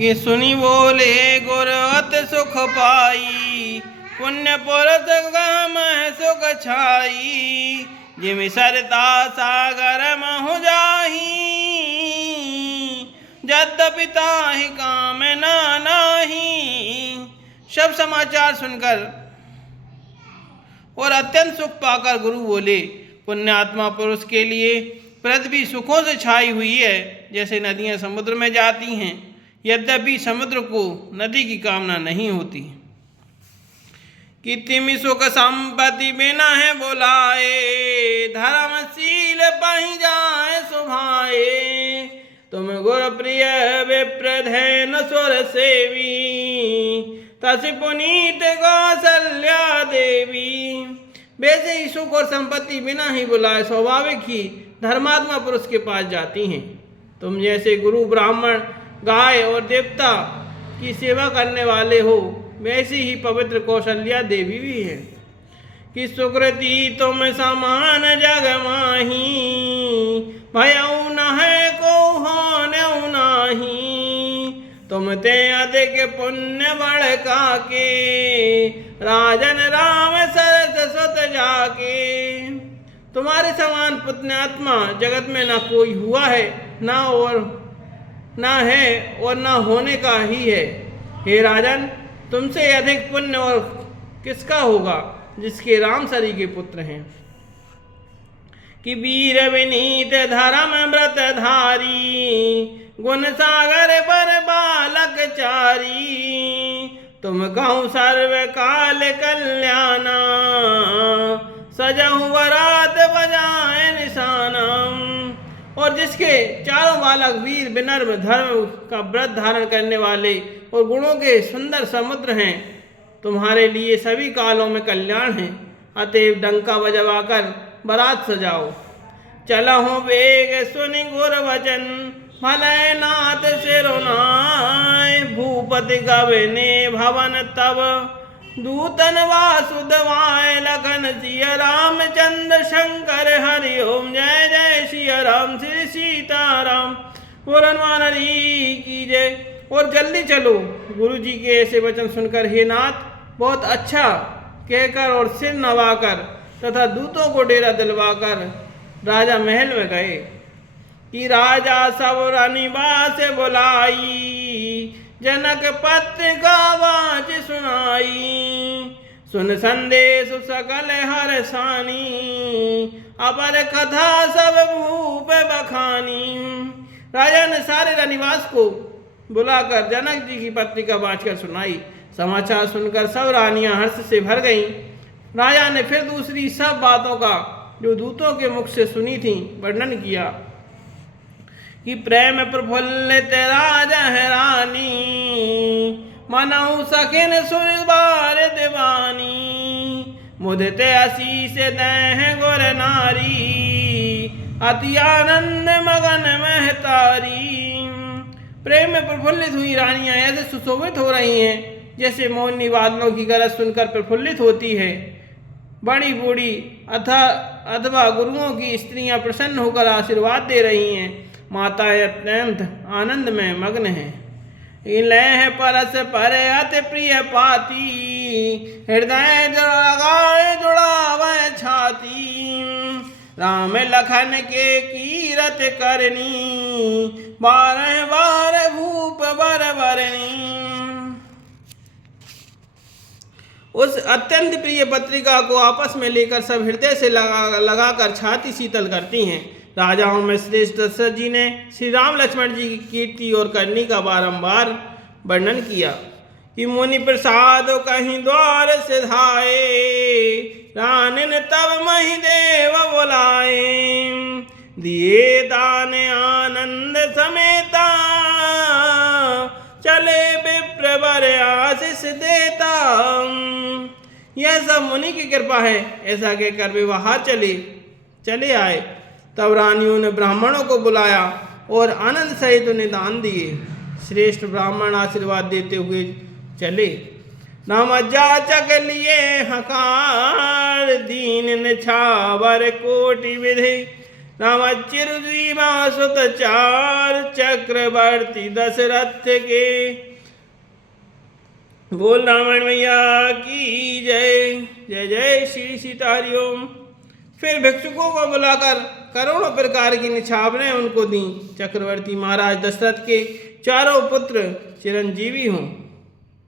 ये सुनी बोले गुरवत सुख पाई, पुण्य पुरत गम सुख छाई। जिम सरता सागर महु जाही, यद्यपि ताहि काम नाही। सब समाचार सुनकर और अत्यंत सुख पाकर गुरु बोले, पुण्यात्मा पुरुष के लिए पृथ्वी सुखों से छाई हुई है, जैसे नदियां समुद्र में जाती हैं, यद्यपि समुद्र को नदी की कामना नहीं होती। कि तिमि सुख संपत्ति बिना है बुलाए, धर्मशील पहि जाए सुभाए। तुम गुर प्रिय विप्रधैन सुर सेवी, तसि पुनीत कौसल्या देवी। वैसे ही सुख और संपत्ति बिना ही बुलाए स्वाभाविक ही धर्मात्मा पुरुष के पास जाती हैं। तुम जैसे गुरु ब्राह्मण गाय और देवता की सेवा करने वाले हो, वैसी ही पवित्र कौशल्या देवी भी है। कि सुकृति तुम समान जग माही, भयउ न है को होने नाही। तुम ते अधिक पुण्य बढ़ काके, राजन राम सरस सुत जाके। तुम्हारे समान पुण्यात्मा जगत में न कोई हुआ है, ना है और न होने का ही है। हे राजन, तुमसे अधिक पुण्य और किसका होगा, जिसके राम सरी के पुत्र हैं। कि वीर विनीत धर्म व्रत धारी, गुण सागर पर बालक चारी। तुम कहूँ सर्व काल कल्याणा, सजहु वरात बजाए निशानम। और जिसके चारों बालक वीर विनम्र धर्म का व्रत धारण करने वाले और गुणों के सुंदर समुद्र हैं, तुम्हारे लिए सभी कालों में कल्याण है। अतएव डंका बजवाकर बारात सजाओ। चलहु वेग सुनि गुर वचन, भले नाथ सिरुनाय। भूपति गवने भवन तब, दूतन वासुदेवाय लखन सिया रामचंद्र शंकर हरि ओम। जय जय सिया राम श्री सीताराम। बोल हनुमान हरि की जय। और जल्दी चलो। गुरु जी के ऐसे वचन सुनकर हे नाथ बहुत अच्छा कहकर और सिर नवाकर तथा दूतों को डेरा दिलवाकर राजा महल में गए। कि राजा सब निवास बुलाई, जनक पत्रिका वाच सुनाई। सुन संदेश सकल हर सानी, अपर कथा सब भूप बखानी। राजा ने सारे रनिवास को बुलाकर जनक जी की पत्रिका वाचकर सुनाई। समाचार सुनकर सब रानियां हर्ष से भर गईं। राजा ने फिर दूसरी सब बातों का जो दूतों के मुख से सुनी थी वर्णन किया। कि प्रेम प्रफुल्लित राजा है रानी, मनहु सखिन सुन बार दीवानी। मुदिते आशीष देह गुर नारी, अति आनंद मगन महतारी। प्रेम में प्रफुल्लित हुई रानियां ऐसे सुशोभित हो रही हैं जैसे मोहिनी बादलों की गरज सुनकर प्रफुल्लित होती है। बड़ी बूढ़ी अथवा गुरुओं की स्त्रियां प्रसन्न होकर आशीर्वाद दे रही हैं। माताएं अत्यंत आनंद में मग्न हैं। इलह परस पर अति प्रिय पाती, हृदय जुड़ावे छाती। राम लखन के कीरत करनी, बारह बार भूप बर बरनी। उस अत्यंत प्रिय पत्रिका को आपस में लेकर सब हृदय से लगाकर छाती शीतल करती हैं। राजाओं में श्रेष्ठ दशरथ जी ने श्री राम लक्ष्मण जी की कीर्ति और करनी का बारंबार वर्णन किया। कि मुनि प्रसाद कहीं द्वार सिधाए, रानिन तब मही देव बुलाए। दिए दान आनंद समेता, चले विप्र बर आशीष देता। यह सब मुनि की कृपा है, ऐसा कहकर वे वहां चले आए। तब रानियों ने ब्राह्मणों को बुलाया और आनंद सहित उन्हें दान दिए। श्रेष्ठ ब्राह्मण आशीर्वाद देते हुए चले। नाम जाचक लिए हकार, दीन निछावर कोटि विधि। राम चिरजीवा सुत चार चक्रवर्ती दशरथ के। बोल रामायण मैया की जय। जय जय श्री सीता हरि ओम। फिर भिक्षुकों को बुलाकर करोड़ों प्रकार की निछावरें उनको दी। चक्रवर्ती महाराज दशरथ के चारों पुत्र चिरंजीवी हों।